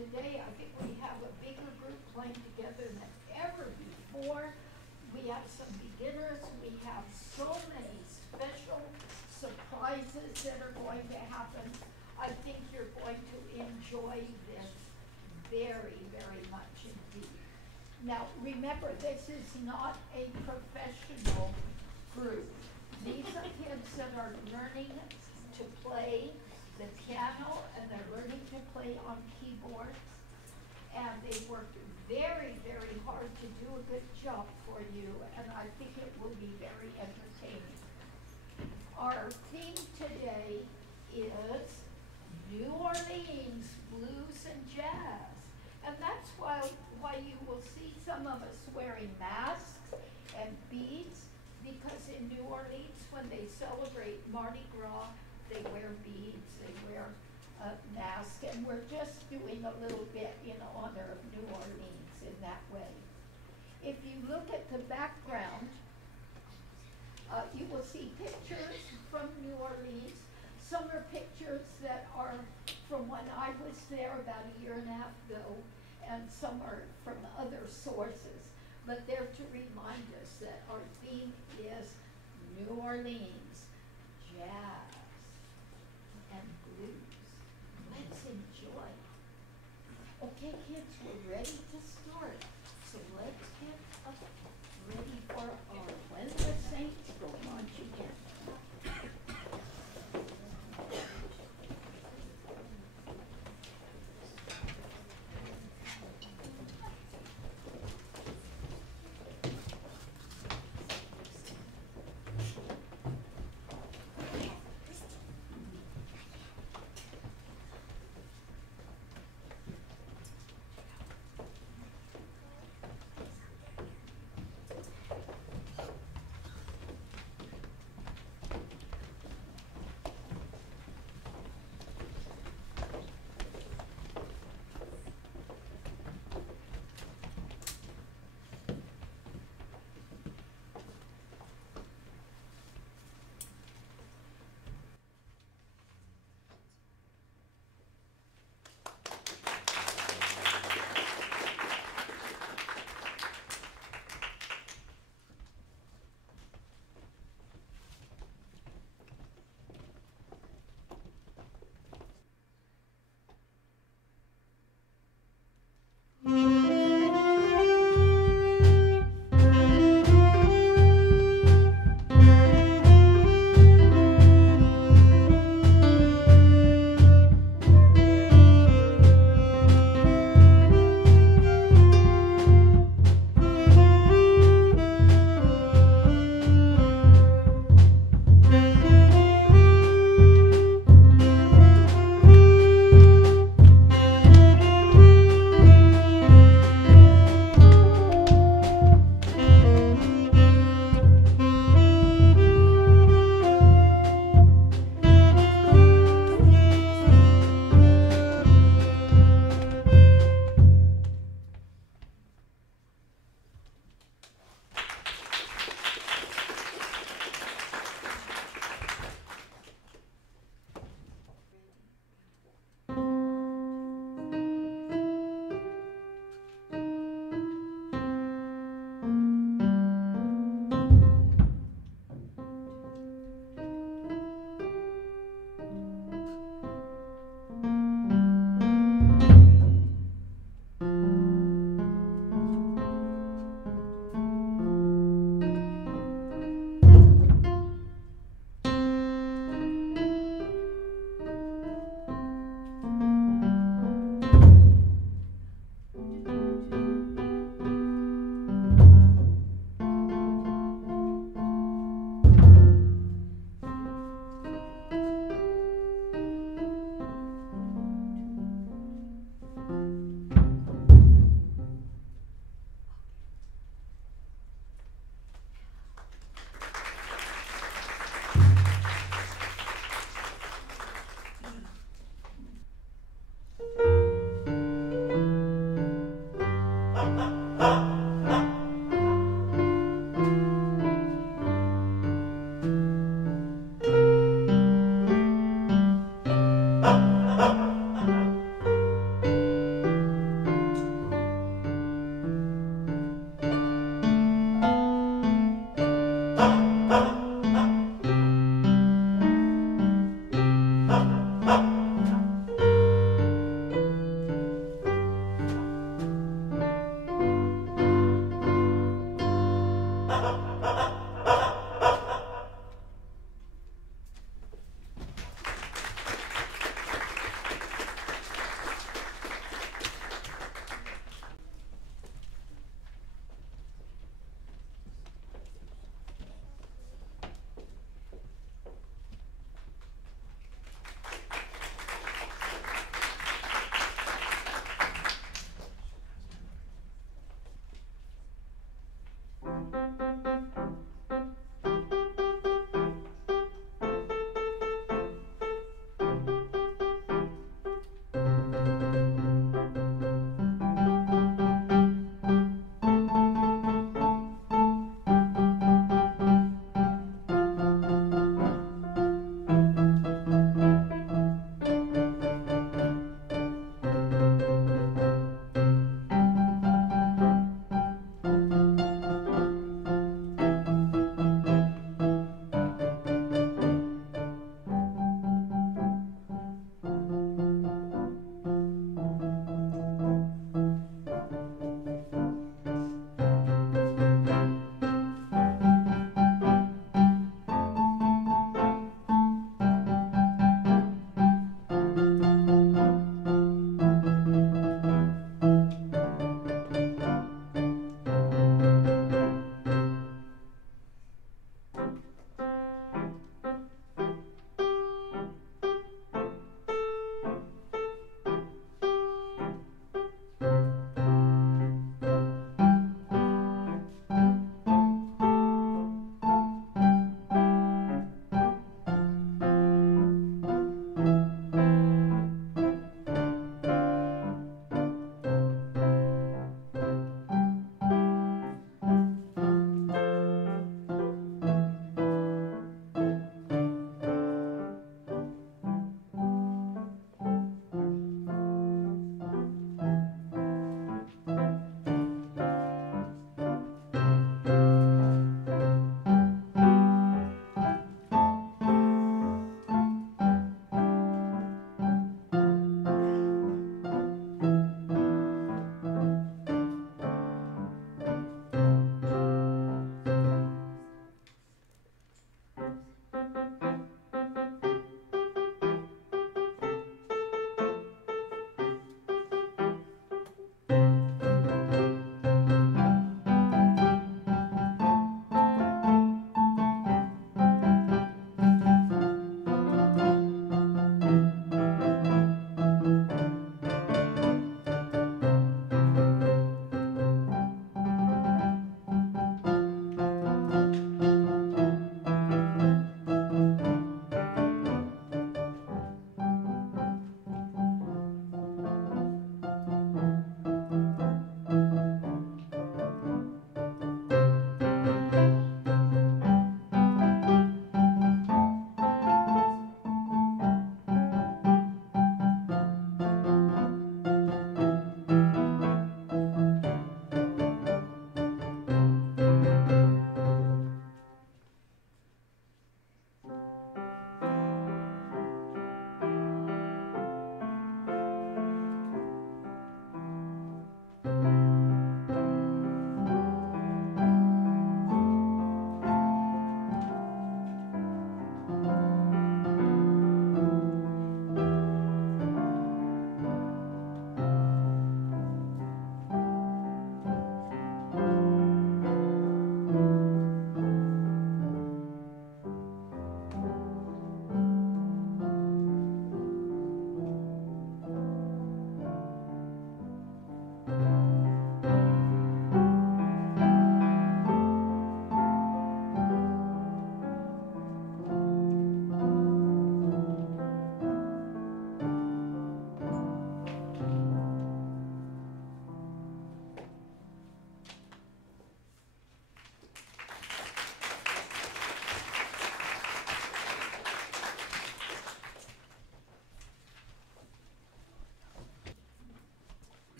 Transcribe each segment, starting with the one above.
today I think we have a bigger group playing together than ever before. We have some beginners, we have so many special surprises that are going to happen. I think you're going to enjoy this very, very much indeed. Now remember, this is not a professional group. These are kids that are learning to play the piano and they're learning to play on keyboards. And they worked very, very hard to do a good job for you, and I think it will be very entertaining. Our theme today is New Orleans blues and jazz. And that's why you will see some of us wearing masks and beads, because in New Orleans, when they celebrate Mardi Gras, they wear beads, they wear masks, and we're just doing a little bit in honor of New Orleans in that way. If you look at the background, you will see pictures from New Orleans. Some are pictures that are from when I was there about a year and a half ago, and some are from other sources. But they're to remind us that our theme is New Orleans, jazz, and blues. Let's enjoy. Okay, kids, we're ready to start. So let's get up ready for our When the Saints Go Marching In.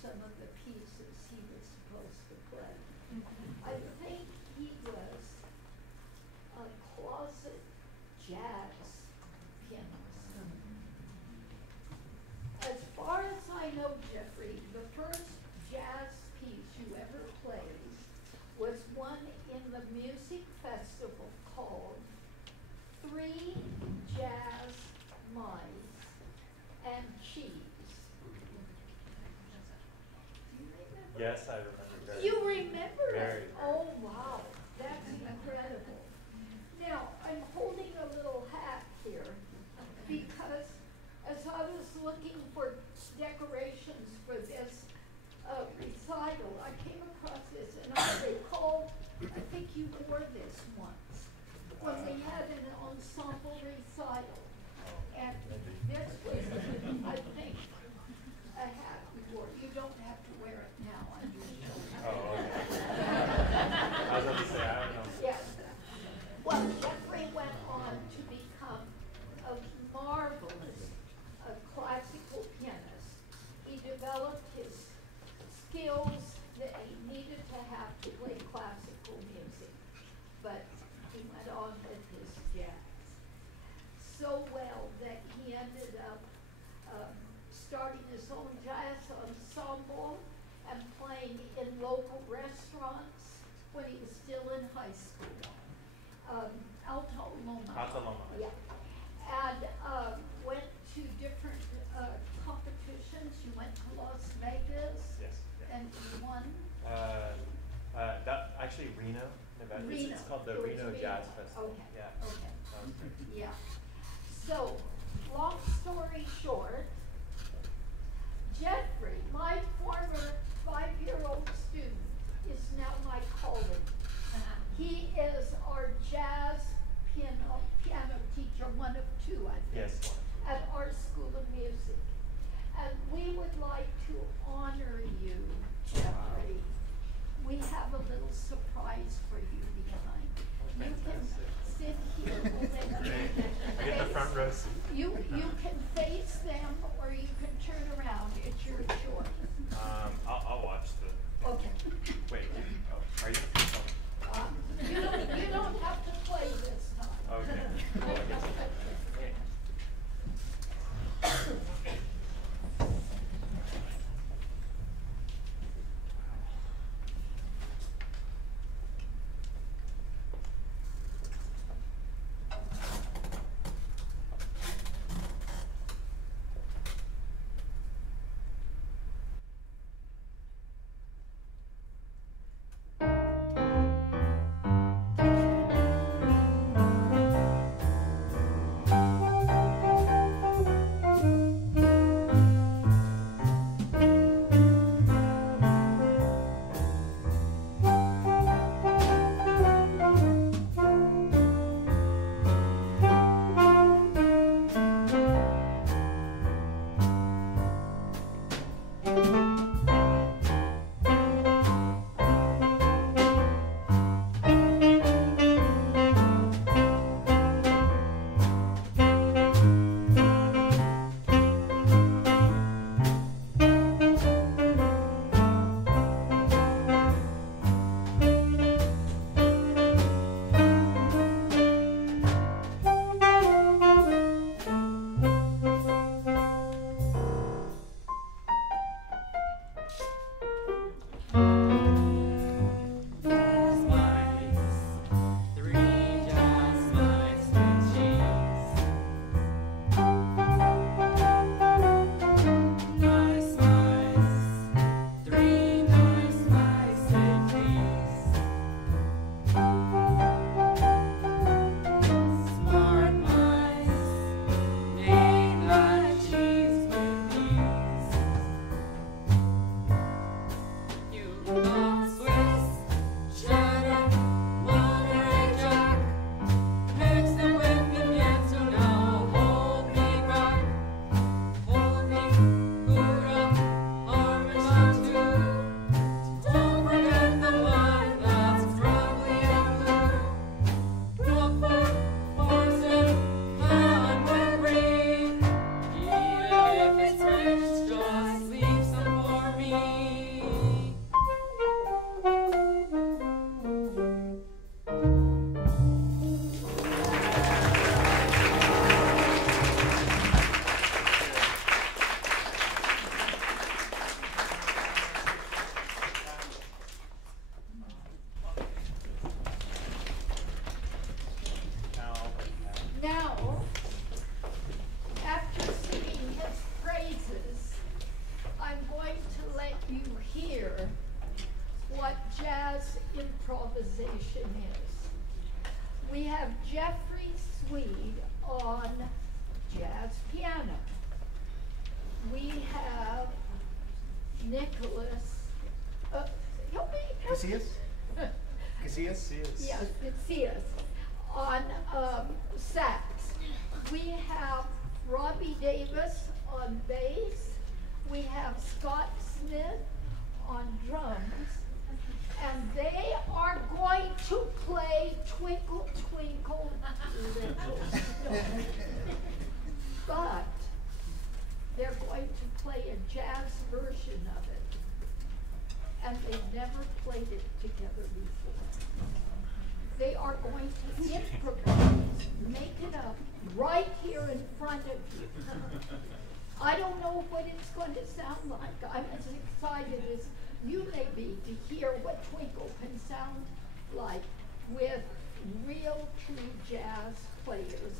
some of the pieces he was supposed to play. I think he was a closet jazz pianist. As far as I know, Jeffrey, the first jazz piece you ever played was one in the music festival called Three Jazz Mice and Cheese. Do you remember? Yes, I remember. You remember Very. it? Oh, wow. That's incredible. Now, I'm holding a little hat here because as I was looking for decorations for this recital, I came across this, and I recall, I think you wore this once when we had an ensemble recital. And this was, I think, a hat you wore. You don't have to wear it now on your shoulder. Oh, okay. I was about to say, I don't know. Yes. Well, Jeffrey went on to become a marvelous classical pianist. He developed his skills that he needed to have to play classical music, but he went on with his jazz so well that he ended up starting his own jazz ensemble and playing in local restaurants when he was still in high school. Alto Loma. Alto Loma. Yeah. And went to different competitions. You went to Las Vegas. Yes. Yeah. And you won. That actually Reno, Nevada. Reno. It's called the It was Reno Jazz Festival. Okay. Yeah. Okay. That was great. Yeah. So, long story short, Jeffrey, my former 5-year-old student, is now my colleague. He is our jazz piano teacher, one of two, I think, Yes. at our School of Music. And we would like to honor you, Jeffrey. We have a little surprise for you behind. You can sit here. We'll let you I get the front row seat. You can face them or you can turn around. It's your choice. I'll watch the. Okay. Wait. Oh, are you? Oh. You don't have to play this time. Okay. Well, I guess. Okay. jazz improvisation is. We have Jeffrey Swede on jazz piano. We have Nicholas, help me. Casillas? Casillas? Yes, Casillas on sax. We have Robbie Davis on bass. We have Scott Smith on drums. And they are going to play Twinkle, Twinkle, Little Star. But they're going to play a jazz version of it. And they've never played it together before. They are going to improvise, make it up right here in front of you. I don't know what it's going to sound like. I'm as excited as you may be to hear what Twinkle can sound like with real true jazz players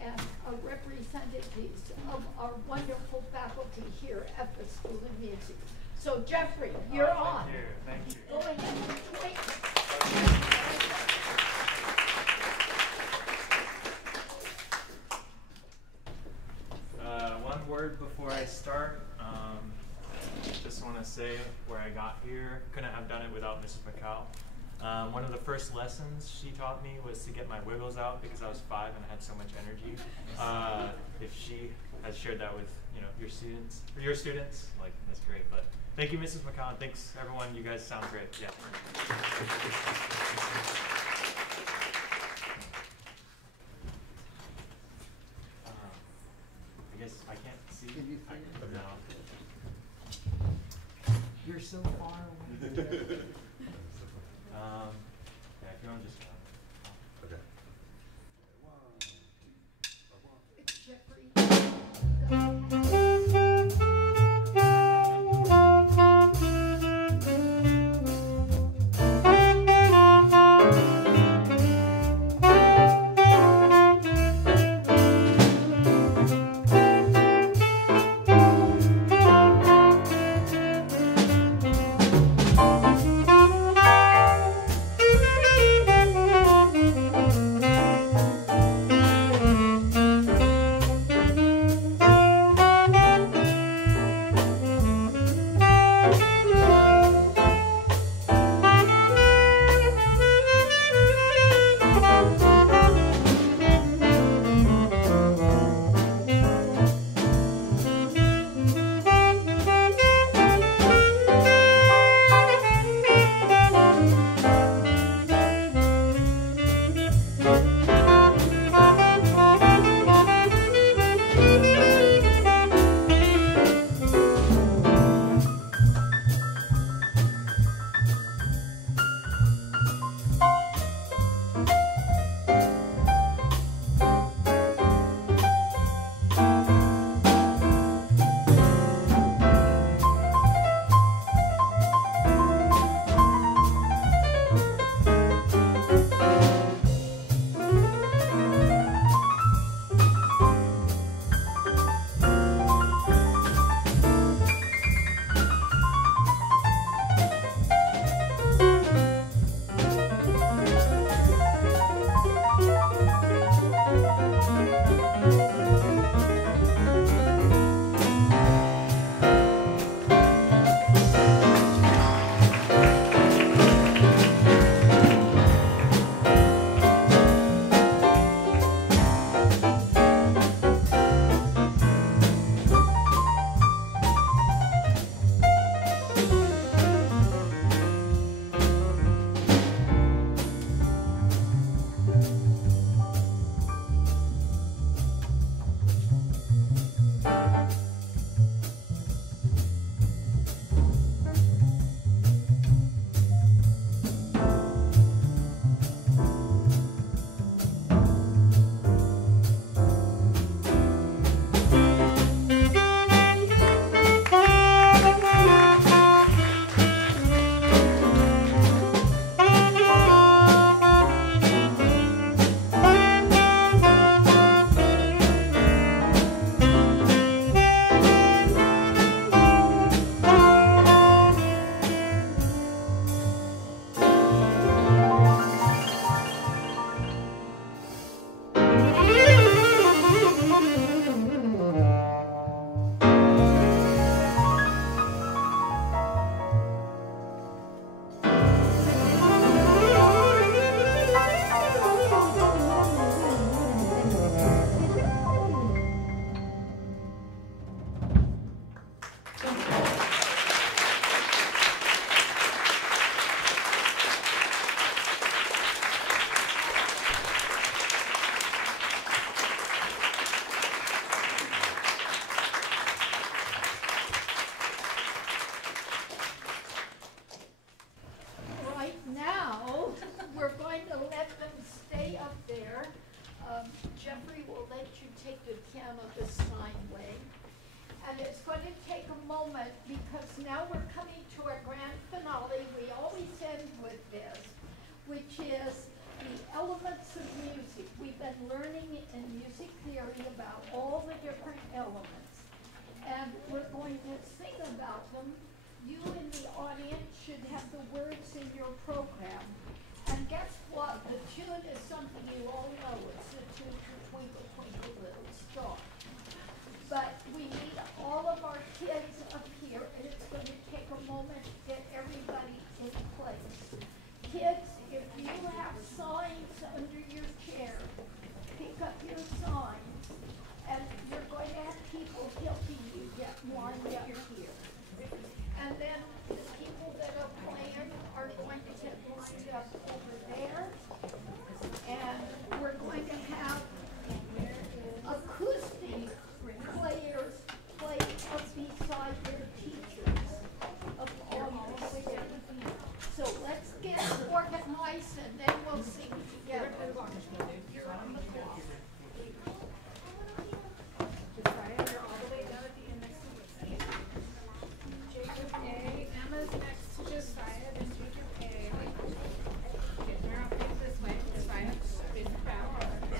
and representatives of our wonderful faculty here at the School of Music. So Jeffrey, you're on. Thank you. Go ahead, Twinkle. One word before I start. Just want to say where I got here. Couldn't have done it without Mrs. McCall. One of the first lessons she taught me was to get my wiggles out because I was 5 and had so much energy. If she has shared that with your students, like that's great. But thank you, Mrs. McCall, and thanks everyone. You guys sound great. Yeah. I guess I can't see. No. You're so far away. Yeah, if you want to just. Okay. Jeffrey. should have the words in your program. And guess what? The tune is something you all know. It's the tune for Twinkle, Twinkle, Little Star. But we need all of our kids up here, and it's going to take a moment to get everybody in place. Kids, if you have signs under your chair, pick up your signs, and you're going to have people helping you get lined up here. And then the people that are playing are going to get lined up over there. And we're going to have acoustic players play up beside their teachers up on the stage. So let's get organized and then we'll sing together. You're on the clock. You're all the way down at the end next to Whitney. Jacob A. Emma's next to Josiah, then Jacob A. Okay, Meryl, face this way. Josiah, face the back.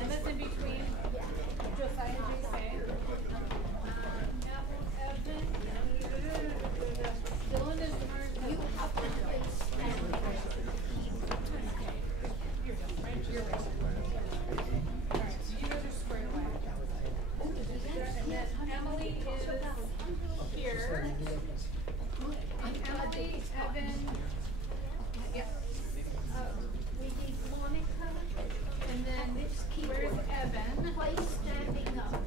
Emma's in between. Josiah, J.K. Evan. Dylan is You have to play standing. You're done, right? You're right. All right, so you guys are squared away. And then Emily is here. Emily, Evan, yeah. We need Monica. And then where's Evan? Play standing up.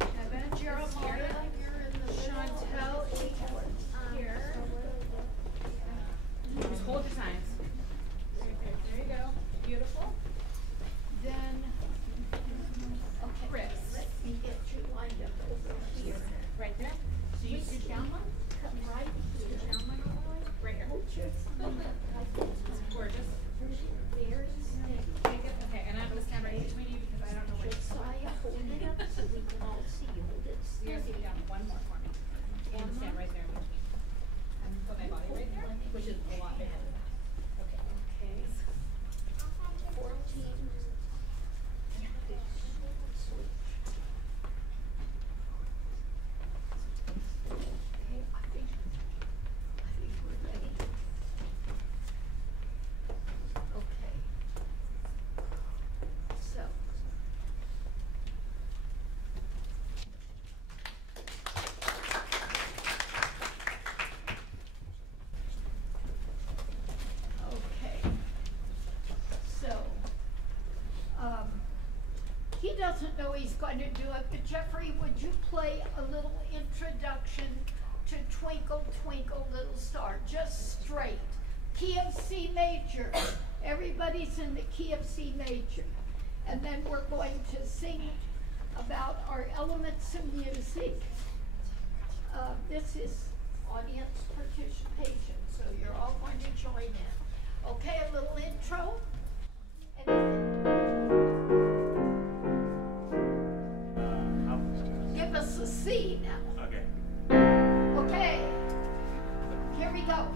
Evan, Jeremiah, you're in the middle. Chantel is here. Just hold your signs. There you go. Beautiful. Then, okay, Chris. let me get you lined up over here. Right there. So you sit down one? Come right here. Sit down one. Right here. Hold your thumb up like this. Gorgeous. Very steady. Take it. Okay, and I'm gonna stand right between you because I don't know which. Josiah, hold it up so we can all see you. Hold it You're gonna sit steady. down one more for me. I'm gonna stand right there in between. And put my body right there, which is a lot bigger. Okay. Okay. 14. Switch. Okay, I think we're ready. Okay. So. Okay. So, he doesn't know he's going to do it, but Jeffrey, would you play a little introduction to Twinkle, Twinkle, Little Star? Just straight. Key of C major. Everybody's in the key of C major. And then we're going to sing about our elements of music. This is audience participation, so you're all going to join in. Okay, a little intro. Give us a C now. Okay. Okay, here we go.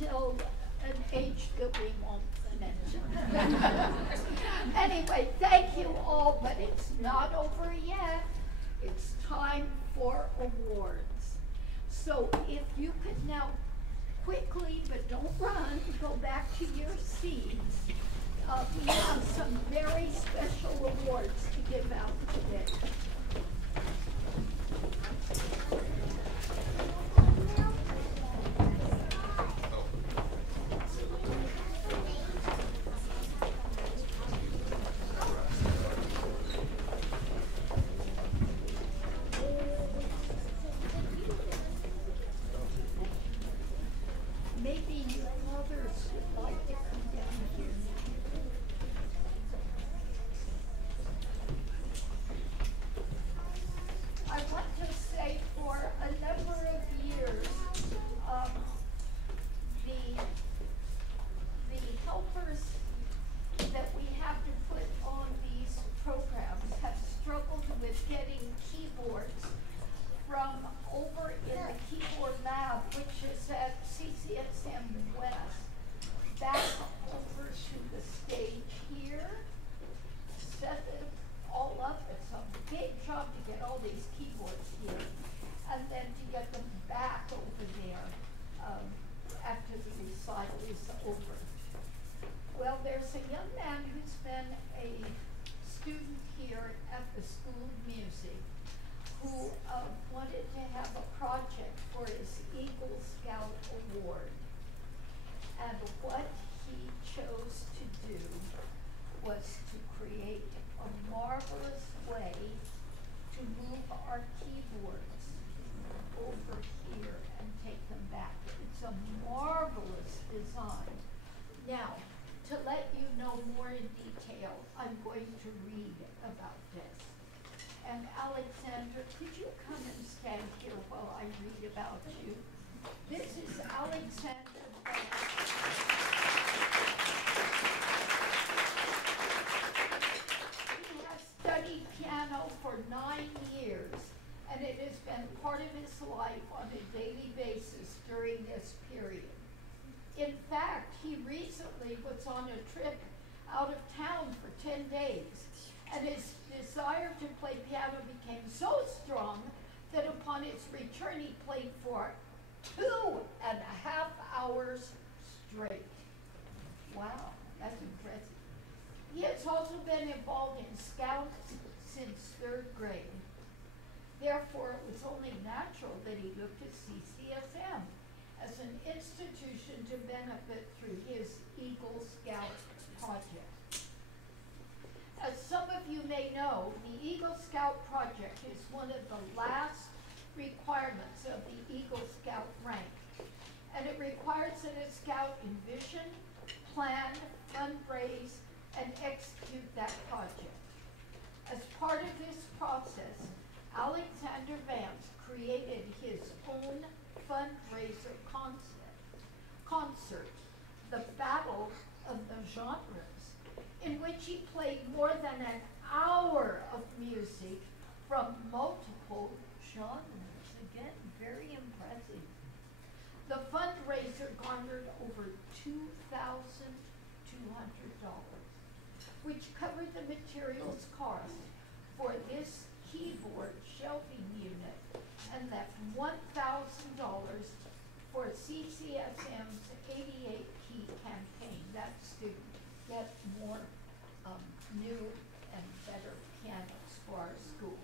until an age that we won't mention. Anyway, thank you all, but it's not over yet. It's time for awards. So if you could now quickly, but don't run, go back to your seats. We have some very special awards to give out today. Maybe others would like to come down here. I want to say for a number of years, the helpers that we have to put on these programs have struggled with getting keyboards from over in the keyboard lab, which is at CCSM West, back over to the stage here, set it all up. It's a big job to get all these keyboards here, and then to get them back over there after the recital is over. Well, there's a young man who's been a student here at the School of Music who wanted to have a project for his Eagle Scout Award. And what he chose to do was to create a marvelous way to move our keyboards over here and take them back. It's a marvelous design. Now, to let you know more in detail, I'm going to read about this. And Alexander, could you come and stand here while I read about you? This is Alexander Vance. He has studied piano for 9 years, and it has been part of his life on a daily basis during this period. In fact, he recently was on a trip out of town for 10 days, and his desire to play piano became so strong that upon his return he played for 2.5 hours straight. Wow, that's impressive. He has also been involved in Scouts since 3rd grade. Therefore, it was only natural that he looked at CCSM as an institution to benefit through his Eagle Scout project. As some of you may know, the Eagle Scout project is one of the last requirements of the Eagle Scout rank, and it requires that a scout envision, plan, fundraise, and execute that project. As part of this process, Alexander Vance created his own fundraiser concert, The Battle of the Genres, in which he played more than an hour of music from multiple genres. Again, very impressive. The fundraiser garnered over $2,200, which covered the materials cost for this keyboard shelving unit and left $1,000 for CCSM's 88 key campaign. That's to get more new and better pianos for our school.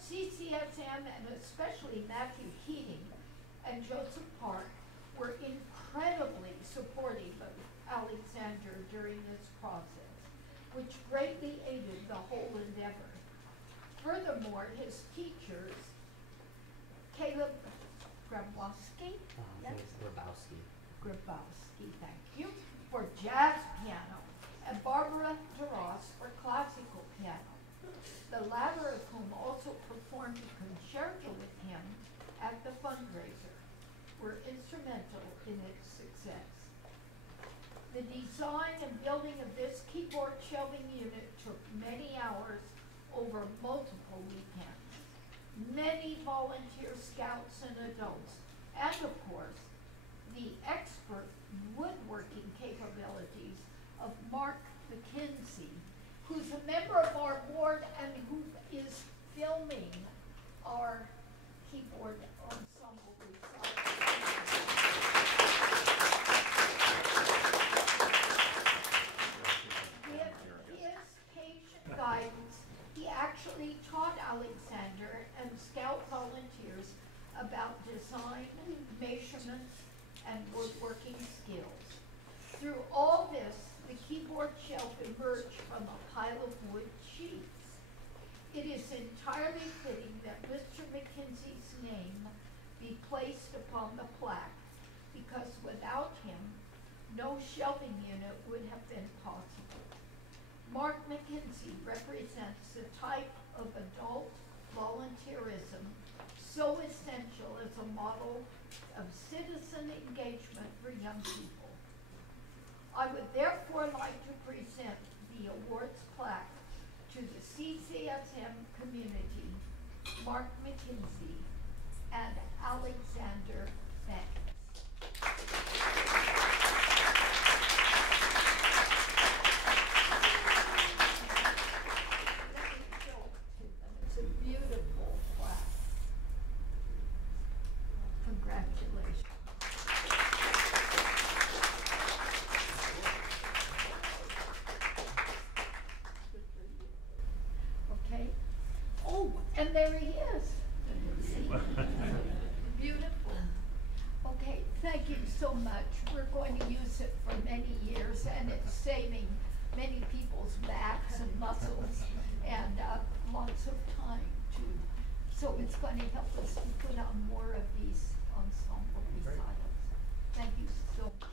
CCSM, and especially Matthew Keating and Joseph Park, were incredibly supportive of Alexander during this process, which greatly aided the whole endeavor. Furthermore, his teachers, Caleb Grabowski, Grabowski, thank you, for jazz piano, and Barbara DeRoss for classical piano, the latter of whom also performed a concerto with him at the fundraiser, were instrumental in its success. The design and building of this keyboard shelving unit took many hours over multiple weekends. Many volunteer scouts and adults, and of course, the expert without him, no shelving unit would have been possible. Mark McKinsey represents the type of adult volunteerism so essential as a model of citizen engagement for young people. I would therefore like to present the awards plaque to the CCSM community, Mark McKinsey and Alexander Banks. It's a beautiful plaque. Congratulations. Okay. Oh, and there he is. See? Beautiful. Okay, thank you so much. We're going to use it for many years, and it's saving many people's backs and muscles and lots of time too. So it's going to help us to put on more of these ensemble recitals. Thank you so much.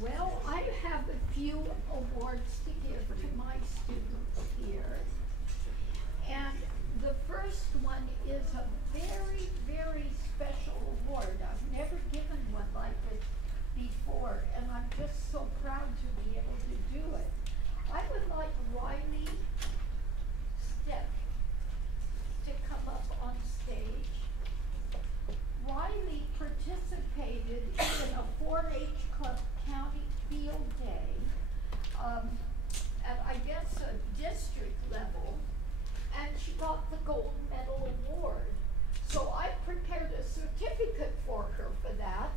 Well, I have a few awards to give to my students here. And the first one is a very, very special award. I've never given one like it before, and I'm just so proud to be able to do it. I would like Riley Steph to come up on stage. Riley participated in a 4-H Club County Field Day at, I guess, a district level, and she got the gold medal award. So I prepared a certificate for her for that,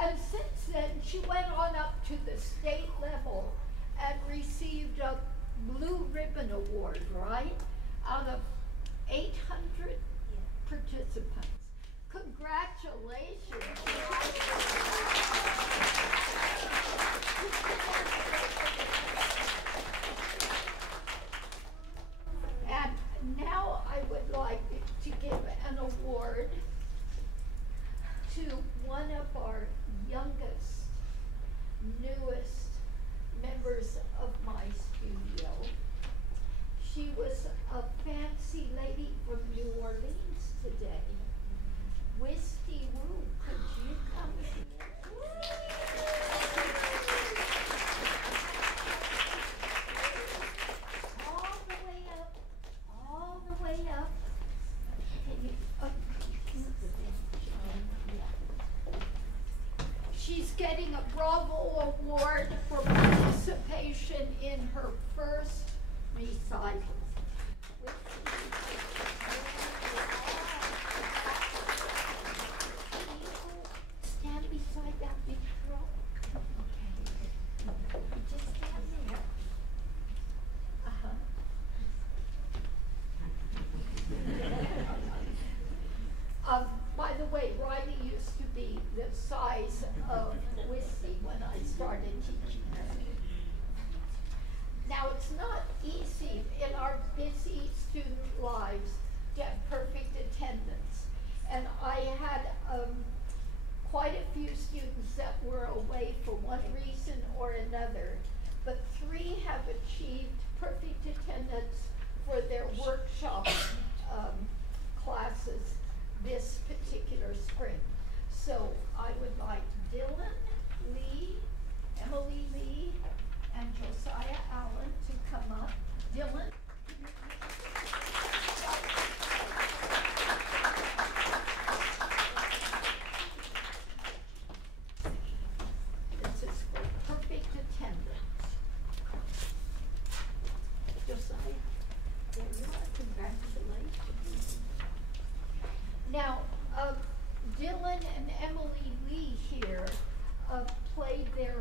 and since then she went on up to the state level and received a Blue Ribbon Award, right? Out of 800 participants. Congratulations. And now I would like to give an award to one of our youngest, newest members of my studio. She was a fancy lady from New Orleans today. Wisty Woo, could you come all the way up, all the way up. Can you, she's getting a Bravo Award for participation in her first recital. Stand beside that big girl. Okay. Just stand there. By the way, Riley used to be the size of Wissy when I started teaching her. Now, it's not easy in our busy student lives to have perfect attendance. And I had quite a few students that were away for one reason or another, but 3 have achieved perfect attendance for their workshop classes this particular spring. So I would like Dylan Lee, Emily Lee, and Josiah Allen to come up. Dylan. This is for perfect attendance. Josiah, there you are. Congratulations. Now, Dylan and Emily Lee here played their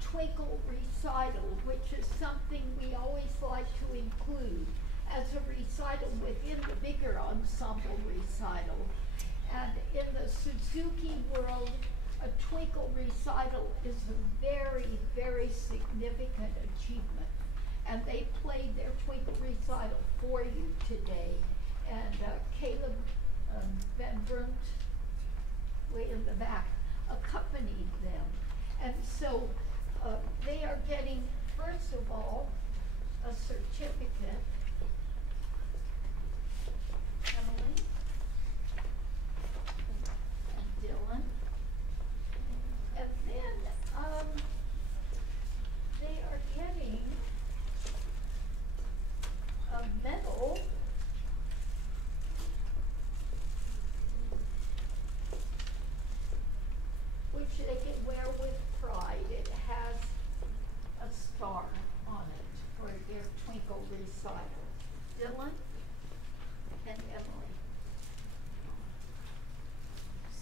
Twinkle recital, which is something we always like to include as a recital within the bigger ensemble recital. And in the Suzuki world, A Twinkle recital is a very, very significant achievement. And they played their Twinkle recital for you today. And Caleb Van Brunt, way in the back, accompanied them. And so they are getting, first of all, a certificate. Emily and Dylan. And then they are getting a medal which they can wear with pride. It has a star on it for their Twinkle recital. Dylan and Emily.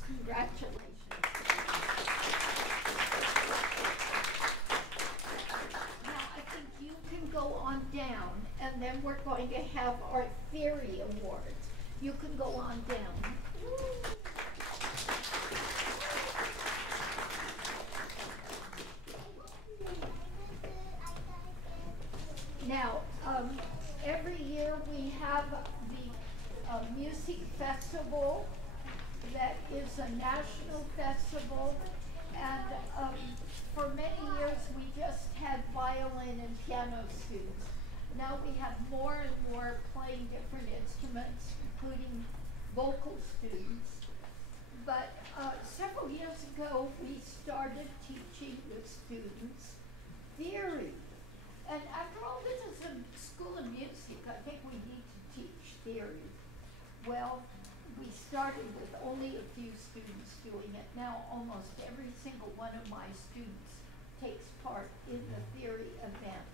Congratulations. Now I think you can go on down, and then we're going to have our theory awards. You can go on down. Now, every year we have the music festival that is a national festival, and for many years we just had violin and piano students. Now we have more and more playing different instruments, including vocal students. But several years ago we started teaching the students theory. And after all, this is a school of music. I think we need to teach theory. Well, we started with only a few students doing it. Now almost every single one of my students takes part in the theory event.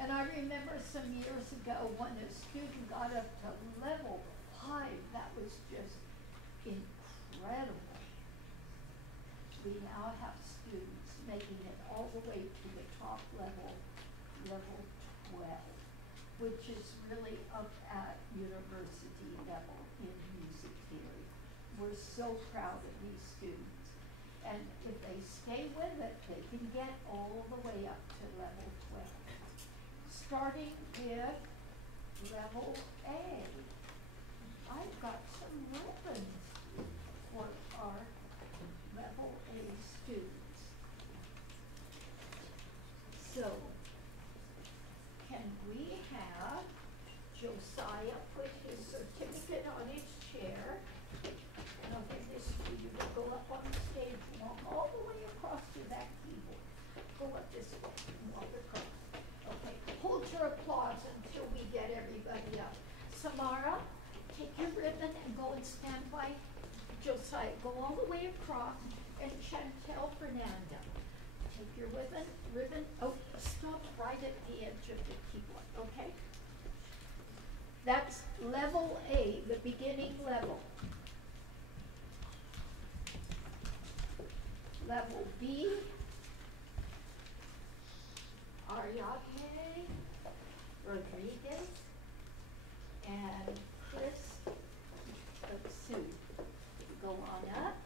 And I remember some years ago when a student got up to level 5, that was just incredible. We now have students making it all the way to the top level, level 12, which is really up at university level in music theory. We're so proud of these students. And if they stay with it, they can get all the way up to level 12. Starting with level A. I've got some ribbons for our level A students. So, can we have Josiah put his certificate on his chair? And I'll give this to you to go up on the stage, walk all the way across to that keyboard. Go up this way and walk across. Okay, hold your applause until we get everybody up. Samara, take your ribbon and go and stand by Josiah. Go all the way across, and Chantel Fernanda. Take your ribbon, oh, stop right at the edge of the keyboard, okay? That's level A, the beginning level. Level B, Ariadne Rodriguez and Chris Sue. Go on up.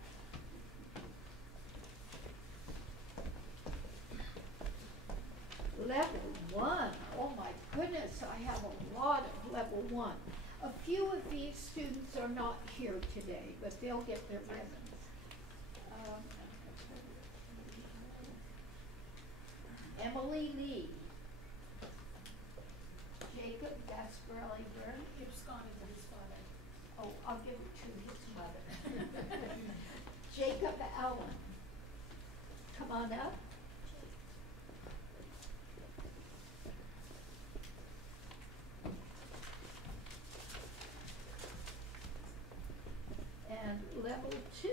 Level 1, oh my goodness, I have a lot of level 1. A few of these students are not here today, but they'll get their ribbons. Emily Lee, Jacob Gasparelli-Byrne. It's gone into his father. Oh, I'll give it to his mother. Jacob Allen, come on up. And level 2.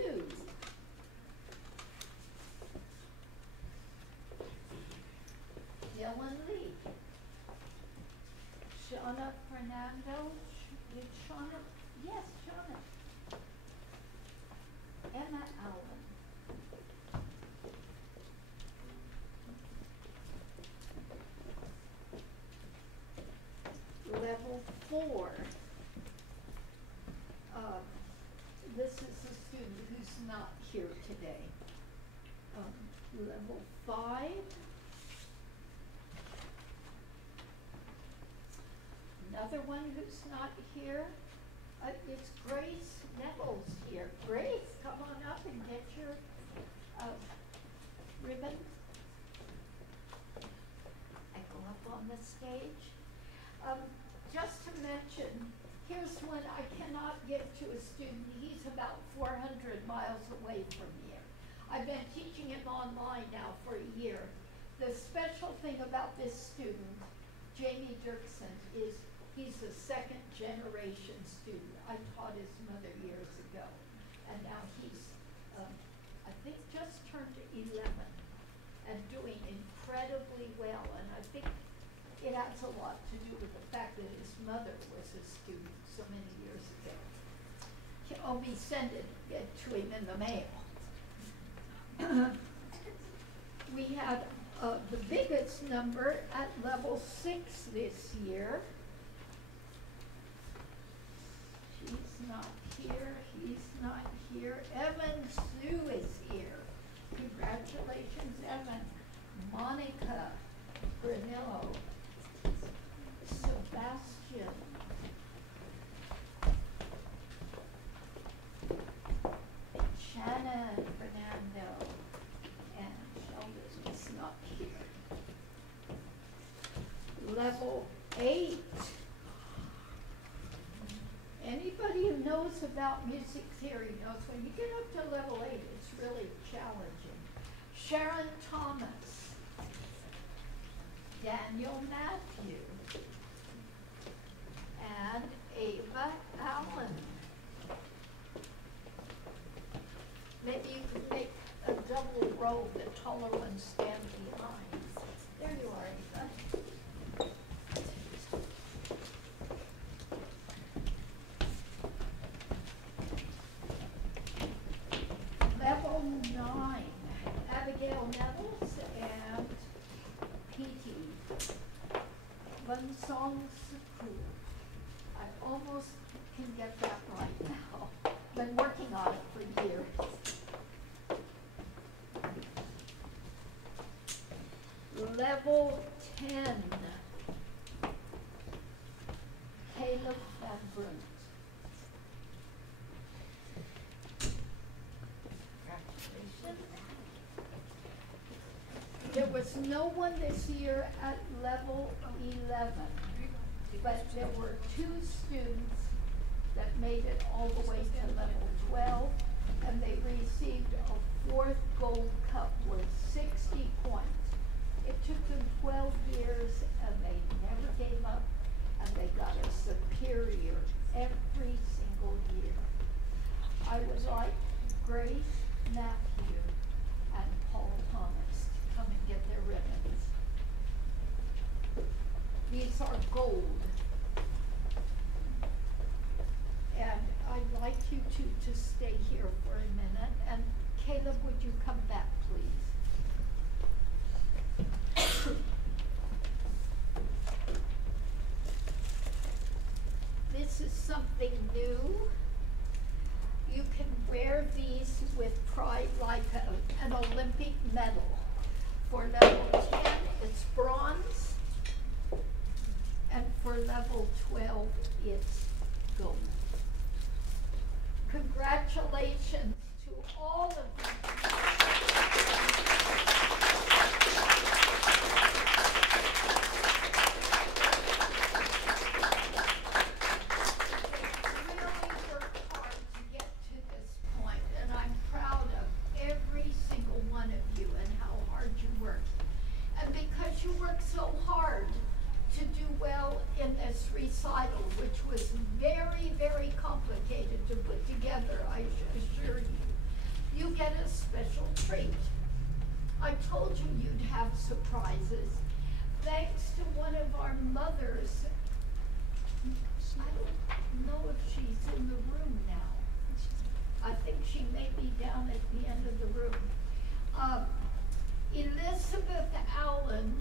Dylan Lee. Shauna Fernando. Is Shauna? Yes, Shauna. Emma Allen. Level 4. This is a student who's not here today. Level 5. Another one who's not here is Grace Neville's here. Grace, come on up and get your ribbon. I go up on the stage. Just to mention, here's one I cannot give to a student. He's about 400 miles away from here. I've been teaching him online now for a year. The special thing about this student, Jamie Dirksen, is he's a second generation student. I taught his mother years ago. And now he's, I think, just turned 11 and doing incredibly well. And I think it has a lot to do with the fact that his mother was a student so many years ago. I'll be sending it to him in the mail. We had the biggest number at level 6 this year. She's not here, he's not here. Evan Sue is here. Congratulations, Evan. Monica Granillo. Sebastian. Shannon Fernando. And Sheldon is not here. Level 8. Anybody who knows about music theory knows when you get up to level 8, it's really challenging. Sharon Thomas. Daniel Matthew. And Ava Allen. Maybe you could make a double row, the taller ones stand behind. There you are, Ava. Level 9, Abigail Nettles and Petey. One song school. I almost can get that right now. Been working on it for years. Level 10, Caleb Van Brunt. There was no one this year at level 11, but there were 2 students that made it all the way to level 12, and they received a 4th gold cup worth 60 points. It took them 12 years, and they never gave up, and they got a superior every single year. I would like Grace, Matthew, and Paul Thomas to come and get their ribbons. These are gold. And I'd like you two to stay here for a minute. And Caleb, would you come back, please? This is something new. You can wear these with pride like an Olympic medal. For level 10, it's bronze. And for level 12, it's gold. Congratulations to all of you. Recital, which was very, very complicated to put together, I assure you. You get a special treat. I told you you'd have surprises. Thanks to one of our mothers. I don't know if she's in the room now. I think she may be down at the end of the room. Elizabeth Allen.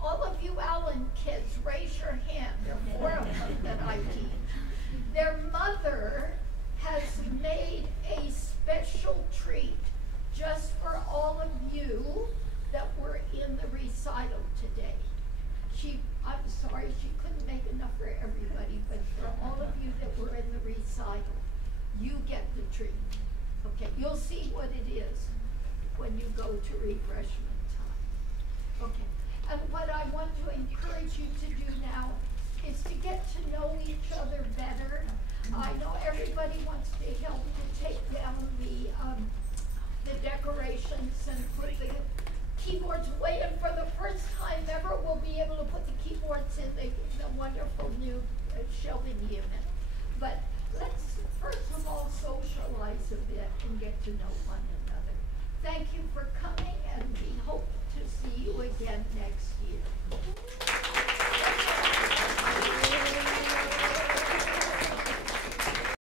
All of you Allen kids, raise your hand. There are 4 of them that I teach. Their mother has made a special treat sorry she couldn't make enough for everybody, but for all of you that were in the recital, you get the treat. Okay, you'll see what it is when you go to refreshment time. Okay, and what I want to encourage you to do now is to get to know each other better. I know everybody wants to help to take down the decorations and put the keyboards away, and for the first time ever, we'll be able to put the keyboards in the wonderful new shelving unit. But let's first of all socialize a bit and get to know